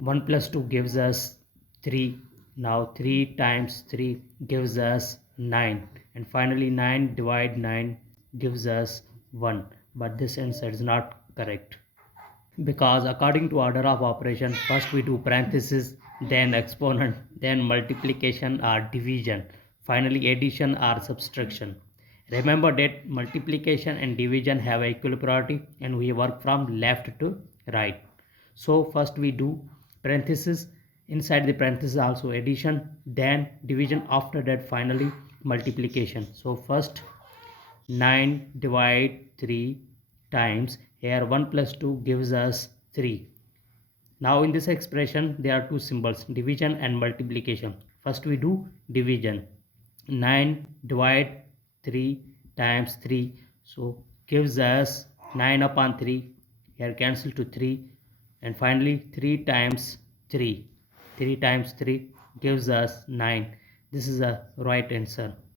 1 plus 2 gives us 3. Now 3 times 3 gives us 9, and finally 9 divide 9 gives us 1. But this answer is not correct, because according to order of operation, first we do parenthesis, then exponent, then multiplication or division, finally addition or subtraction. Remember that multiplication and division have equal priority, and we work from left to right. So first we do parenthesis, inside the parenthesis also addition, then division, after that finally multiplication. So first 9 divide 3 times, here 1 plus 2 gives us 3. Now in this expression there are two symbols, division and multiplication. First we do division. 9 divide 3 times 3, so gives us 9 upon 3, here cancel to 3, and finally 3 times 3 gives us 9. This is a right answer.